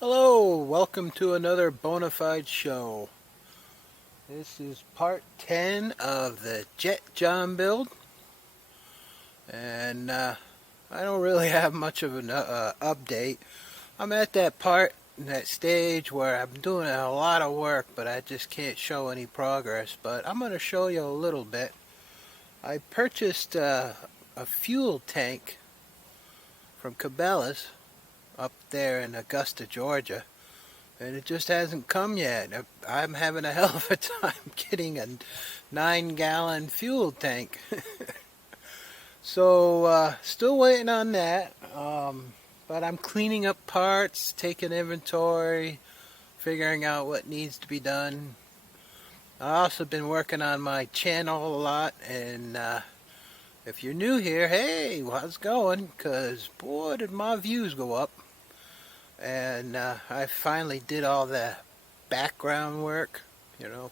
Hello, welcome to another Bonafide show. This is part 10 of the JON build, and I don't really have much of an update. I'm at that stage where I'm doing a lot of work, but I just can't show any progress. But I'm going to show you a little bit. I purchased a fuel tank from Cabela's up there in Augusta, Georgia. And it just hasn't come yet. I'm having a hell of a time getting a 9-gallon fuel tank. So, still waiting on that. But I'm cleaning up parts, taking inventory, figuring out what needs to be done. I've also been working on my channel a lot. And if you're new here, hey, how's it going? Because, boy, did my views go up. And I finally did all the background work,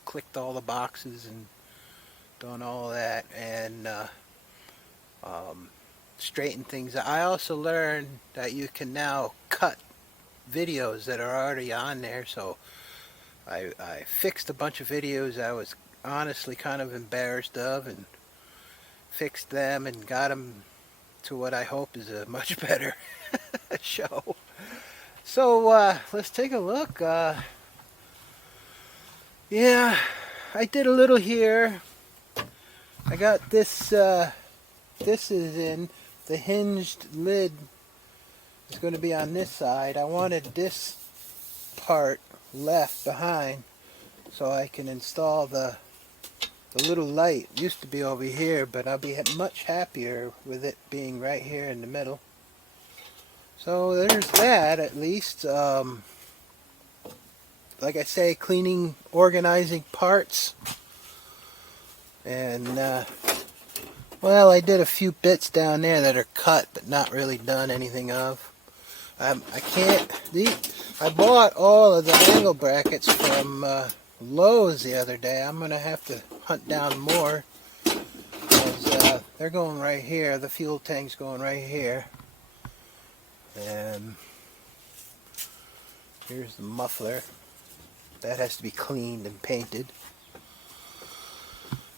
clicked all the boxes and done all that, and straightened things out. I also learned that you can now cut videos that are already on there, so I fixed a bunch of videos I was honestly kind of embarrassed of, and fixed them and got them to what I hope is a much better show. So let's take a look. Yeah, I did a little here. I got this. This is in the hinged lid. Is going to be on this side. I wanted this part left behind so I can install the little light. It used to be over here, but I'll be much happier with it being right here in the middle. So there's that, at least. Like I say, cleaning, organizing parts. And, well, I did a few bits down there that are cut, but not really done anything of. I bought all of the angle brackets from Lowe's the other day. I'm going to have to hunt down more. Because they're going right here. The fuel tank's going right here. And here's the muffler. That has to be cleaned and painted.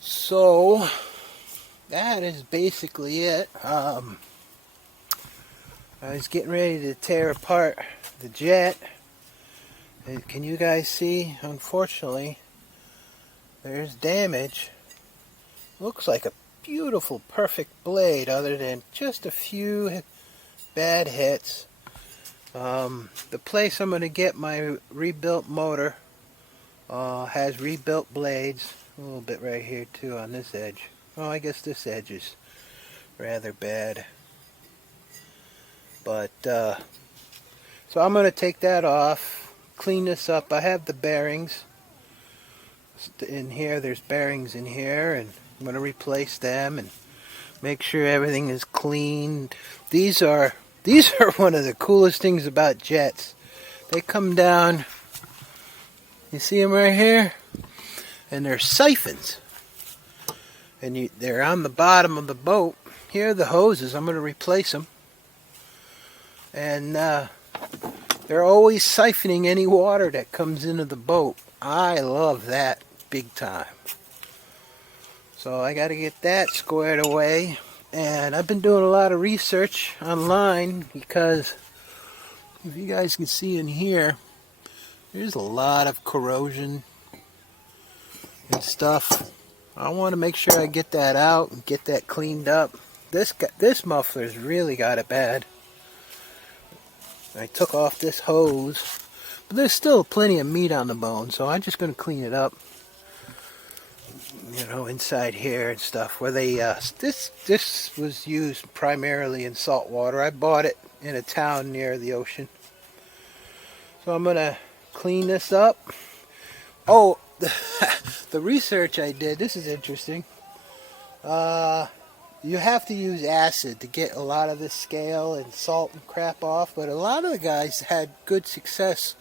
So that is basically it. I was getting ready to tear apart the jet. Can you guys see? Unfortunately, there's damage. Looks like a beautiful, perfect blade, other than just a few bad hits. The place I'm going to get my rebuilt motor has rebuilt blades. A little bit right here too on this edge. Oh, I guess this edge is rather bad. But so I'm going to take that off, clean this up. I have the bearings in here. There's bearings in here, and I'm going to replace them and make sure everything is clean. These are one of the coolest things about jets. They come down, you see them right here? And they're siphons. And they're on the bottom of the boat. Here are the hoses. I'm going to replace them. And they're always siphoning any water that comes into the boat. I love that big time. So I got to get that squared away. And I've been doing a lot of research online because if you guys can see in here, there's a lot of corrosion and stuff. I want to make sure I get that out and get that cleaned up. This muffler's really got it bad. I took off this hose, but there's still plenty of meat on the bone, so I'm just going to clean it up. Inside here and stuff, where they this was used primarily in salt water. I bought it in a town near the ocean. So I'm gonna clean this up. Oh, the research I did, this is interesting. You have to use acid to get a lot of this scale and salt and crap off, but a lot of the guys had good success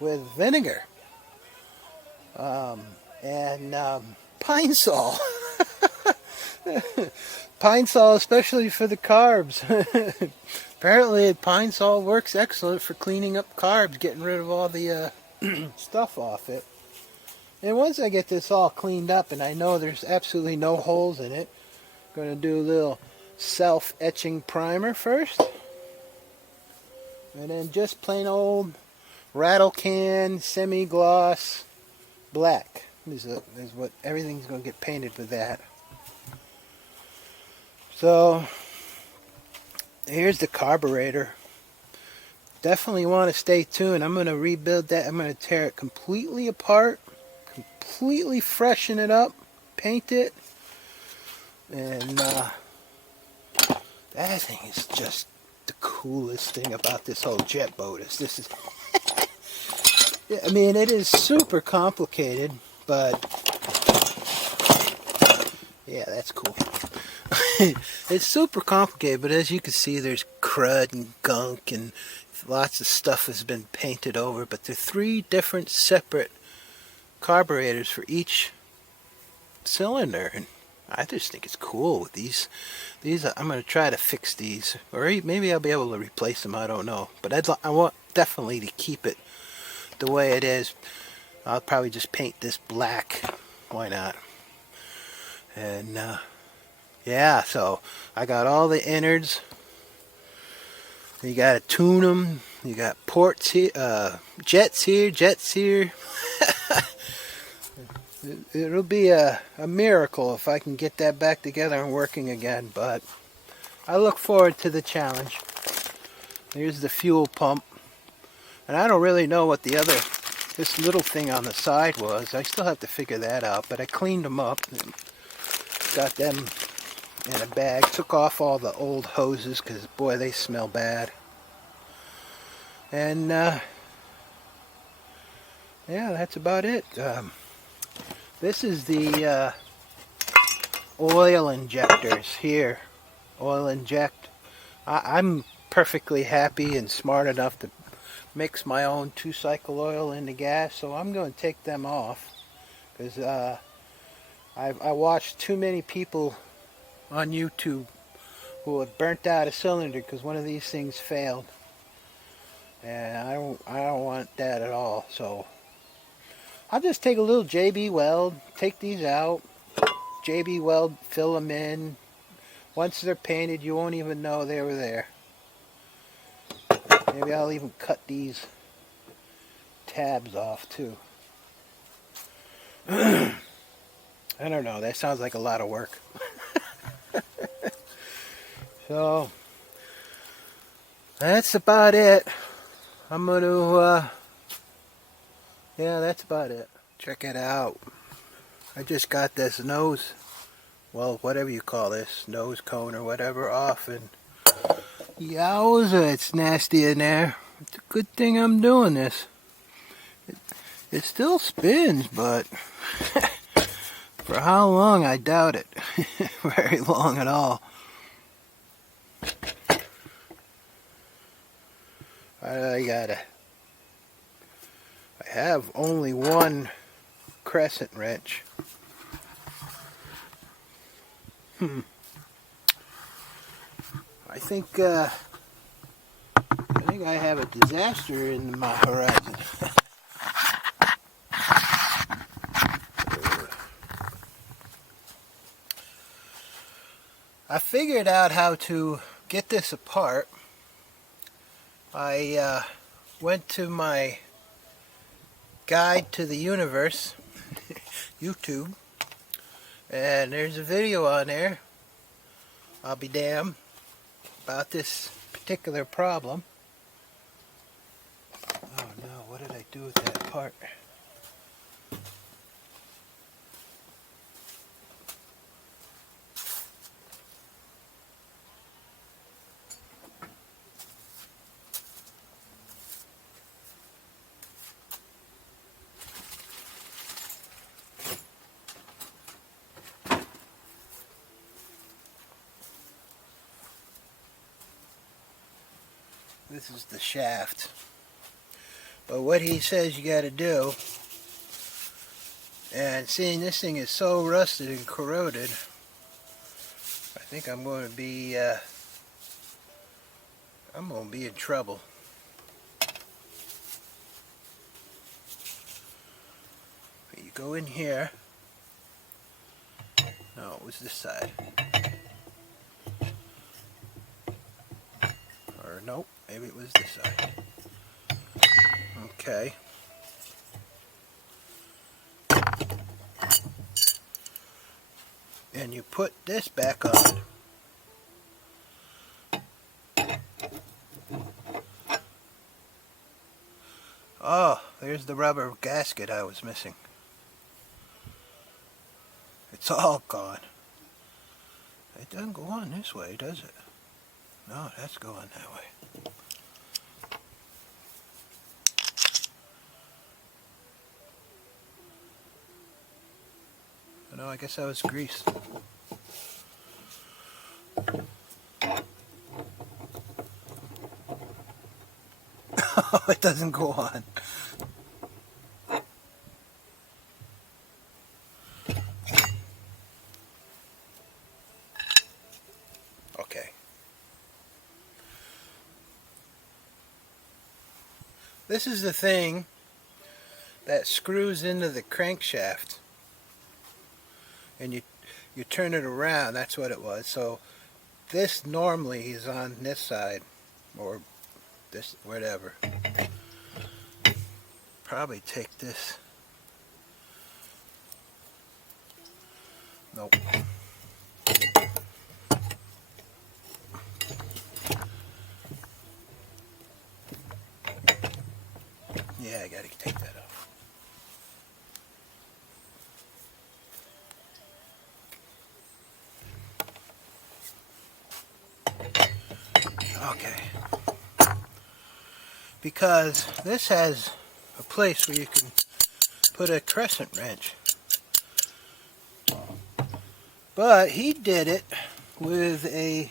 with vinegar. And Pine Sol. Pine Sol, especially for the carbs. Apparently pine salt works excellent for cleaning up carbs, getting rid of all the stuff off it. And once I get this all cleaned up and I know there's absolutely no holes in it, I'm going to do a little self-etching primer first. And then just plain old rattle can semi-gloss black is what everything's going to get painted with that. So here's the carburetor. Definitely want to stay tuned. I'm going to rebuild that. I'm going to tear it completely apart, completely freshen it up, paint it, and that thing is just the coolest thing about this whole jet boat. This is I mean, it is super complicated, but yeah, that's cool. It's super complicated, but as you can see, there's crud and gunk and lots of stuff has been painted over, but there are 3 different separate carburetors for each cylinder, and I just think it's cool with these I'm going to try to fix these, or maybe I'll be able to replace them, I don't know, but I want definitely to keep it the way it is. I'll probably just paint this black, why not? And yeah, so I got all the innards. You got to tune them. You got ports here, jets here. It'll be a miracle if I can get that back together and working again, but I look forward to the challenge. Here's the fuel pump. And I don't really know what this little thing on the side was. I still have to figure that out, but I cleaned them up and got them in a bag. Took off all the old hoses because, boy, they smell bad. And yeah, that's about it. This is the oil injectors here. Oil inject. I'm perfectly happy and smart enough to mix my own 2-cycle oil into gas, so I'm going to take them off because I watched too many people on YouTube who have burnt out a cylinder because one of these things failed, and I don't want that at all. So I'll just take a little JB Weld, take these out, JB Weld, fill them in. Once they're painted, you won't even know they were there. Maybe I'll even cut these tabs off too. I don't know, that sounds like a lot of work. So that's about it. I'm going to yeah, that's about it. Check it out. I just got this nose, well, whatever you call this, nose cone or whatever, off, and yowza, it's nasty in there. It's a good thing I'm doing this. It still spins, but for how long, I doubt it. Very long at all. I have only one crescent wrench. I think I have a disaster in my horizon. I figured out how to get this apart. I went to my Guide to the Universe, YouTube, and there's a video on there, I'll be damned, about this particular problem. Oh no, what did I do with that part? This is the shaft. But what he says you got to do, and seeing this thing is so rusted and corroded, I think I'm going to be I'm gonna be in trouble. You go in here. No, it was this side. Or nope, maybe it was this side. Okay. And you put this back on. Oh, there's the rubber gasket I was missing. It's all gone. It doesn't go on this way, does it? No, that's going that way. No, I guess I was greased. Oh, it doesn't go on. Okay. This is the thing that screws into the crankshaft. And you turn it around. That's what it was. So this normally is on this side, or this, whatever. Probably take this. Nope. Yeah, I gotta take that off. Okay. Because this has a place where you can put a crescent wrench. But he did it with a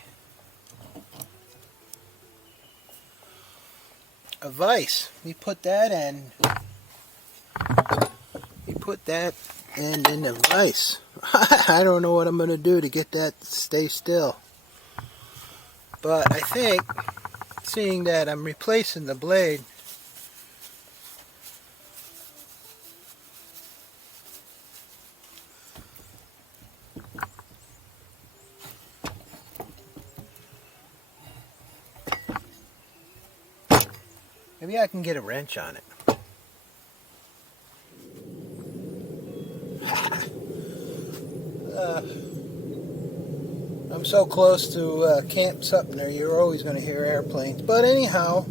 vise. He put that in. He put that in the vise. I don't know what I'm going to do to get that to stay still. But I think, seeing that I'm replacing the blade, maybe I can get a wrench on it. I'm so close to Camp Sumner, you're always going to hear airplanes. But anyhow,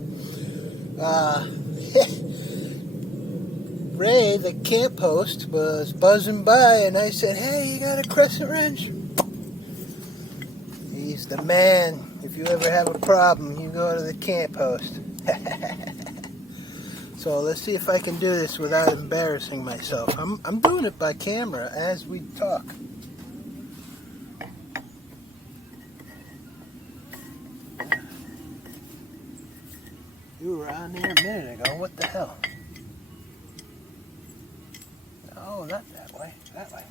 Ray, the camp host, was buzzing by, and I said, "Hey, you got a crescent wrench?" He's the man. If you ever have a problem, you go to the camp host. So let's see if I can do this without embarrassing myself. I'm doing it by camera as we talk. You were on there a minute ago. What the hell? Oh, not that way. That way.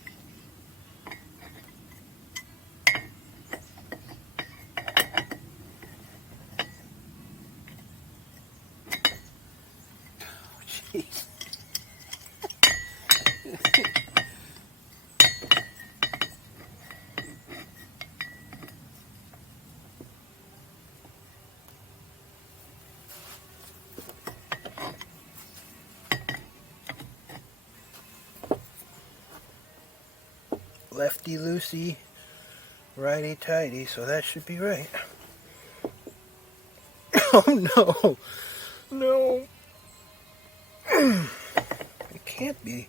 Oh, jeez. Lefty loosey, righty tighty, so that should be right. Oh no, no, it can't be.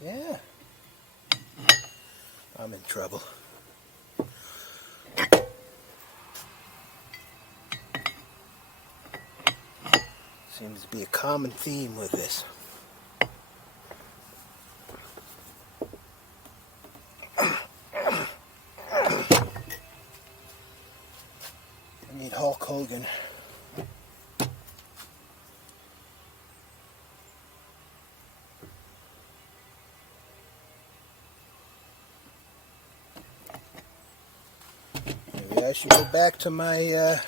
Yeah, I'm in trouble. Seems to be a common theme with this. Hogan. Maybe I should go back to my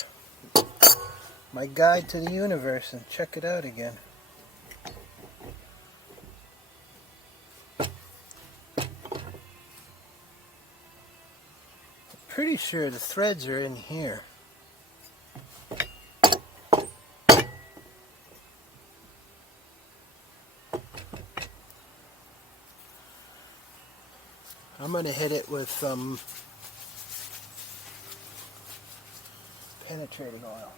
my guide to the universe and check it out again. Pretty sure the threads are in here. I'm going to hit it with some penetrating oil.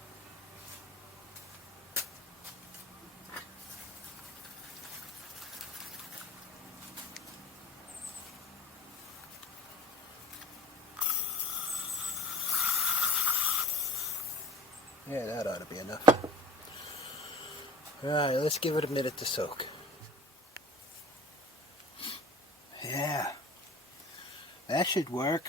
Yeah, that ought to be enough. Alright, let's give it a minute to soak. Yeah, that should work.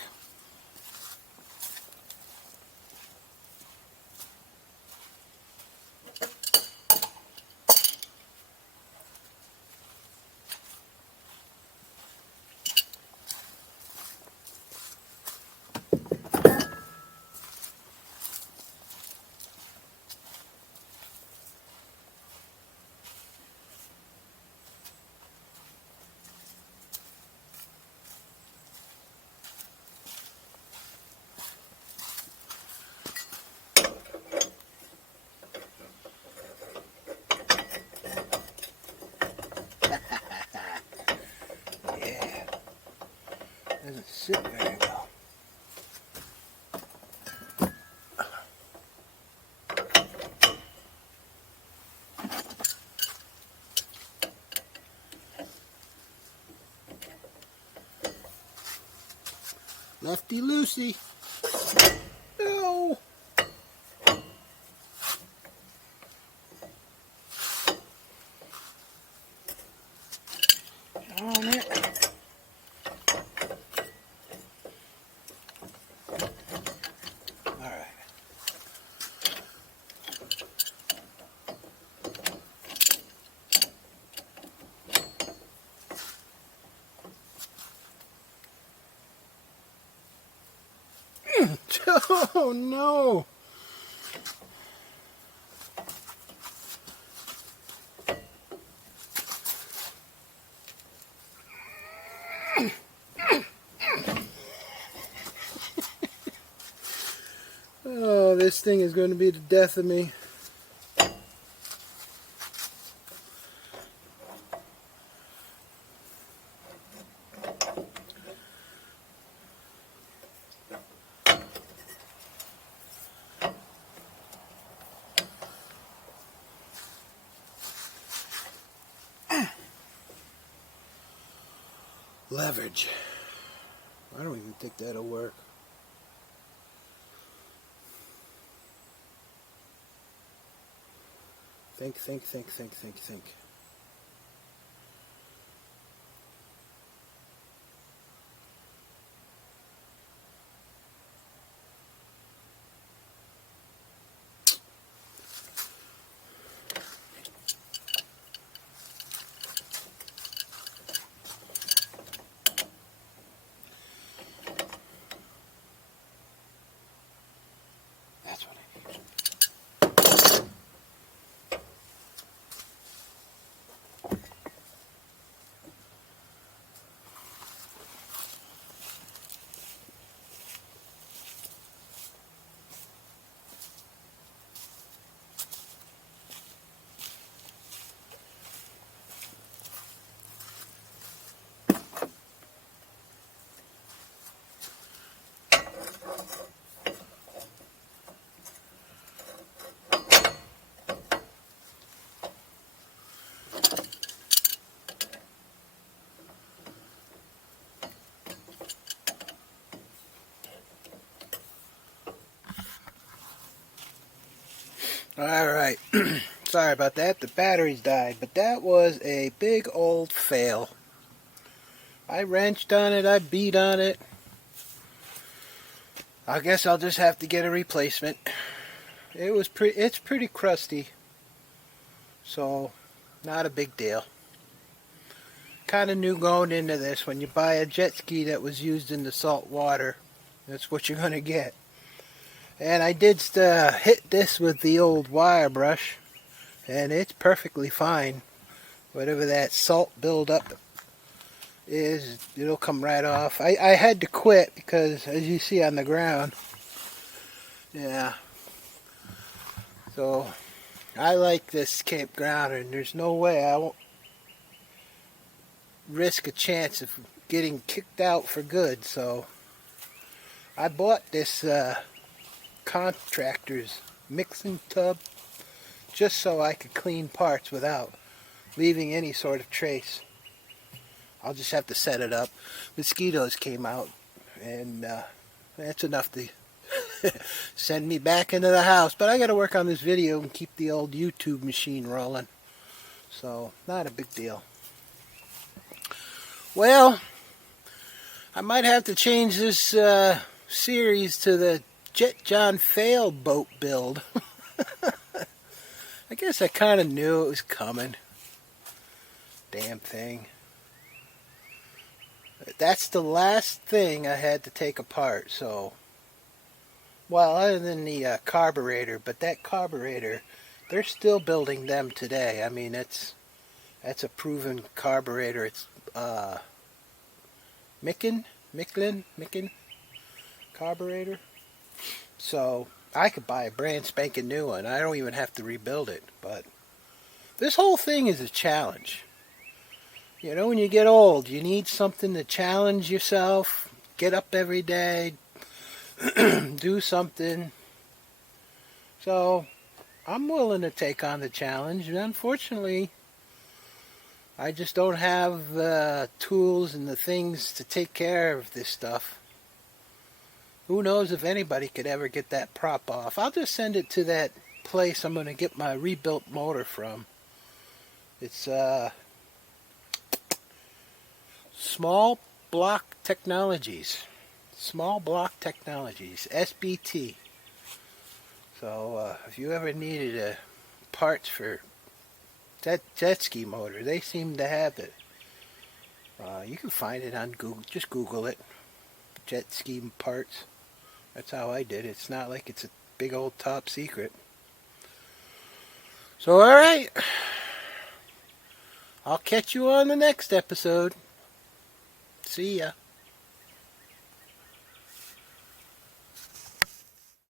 Yeah, doesn't sit very well. Lefty loosey. No. On it. All right. Oh no. Oh, this thing is going to be the death of me. Leverage. I don't even think that'll work. Think. That's what I need. Alright, sorry about that, the batteries died, but that was a big old fail. I wrenched on it, I beat on it. I guess I'll just have to get a replacement. It's pretty crusty, so not a big deal. Kind of knew going into this, when you buy a jet ski that was used in the salt water, that's what you're going to get. And I did hit this with the old wire brush, and it's perfectly fine. Whatever that salt buildup is, it'll come right off. I had to quit because, as you see on the ground, yeah. So I like this campground, and there's no way I won't risk a chance of getting kicked out for good. So I bought this contractor's mixing tub just so I could clean parts without leaving any sort of trace. I'll just have to set it up. Mosquitoes came out, and that's enough to send me back into the house. But I got to work on this video and keep the old YouTube machine rolling. So, not a big deal. Well, I might have to change this series to the JON boat build. I guess I kind of knew it was coming. Damn thing. That's the last thing I had to take apart, so... Well, other than the carburetor, but that carburetor, they're still building them today. I mean, that's a proven carburetor. It's Michelin carburetor. So I could buy a brand spanking new one. I don't even have to rebuild it. But this whole thing is a challenge. You know, when you get old, you need something to challenge yourself. Get up every day. Do something. So I'm willing to take on the challenge. And unfortunately, I just don't have the tools and the things to take care of this stuff. Who knows if anybody could ever get that prop off. I'll just send it to that place I'm going to get my rebuilt motor from. It's Small Block Technologies. Small Block Technologies, SBT. So if you ever needed parts for that jet ski motor, they seem to have it. You can find it on Google. Just Google it. Jet ski parts. That's how I did it. It's not like it's a big old top secret. So alright. I'll catch you on the next episode. See ya.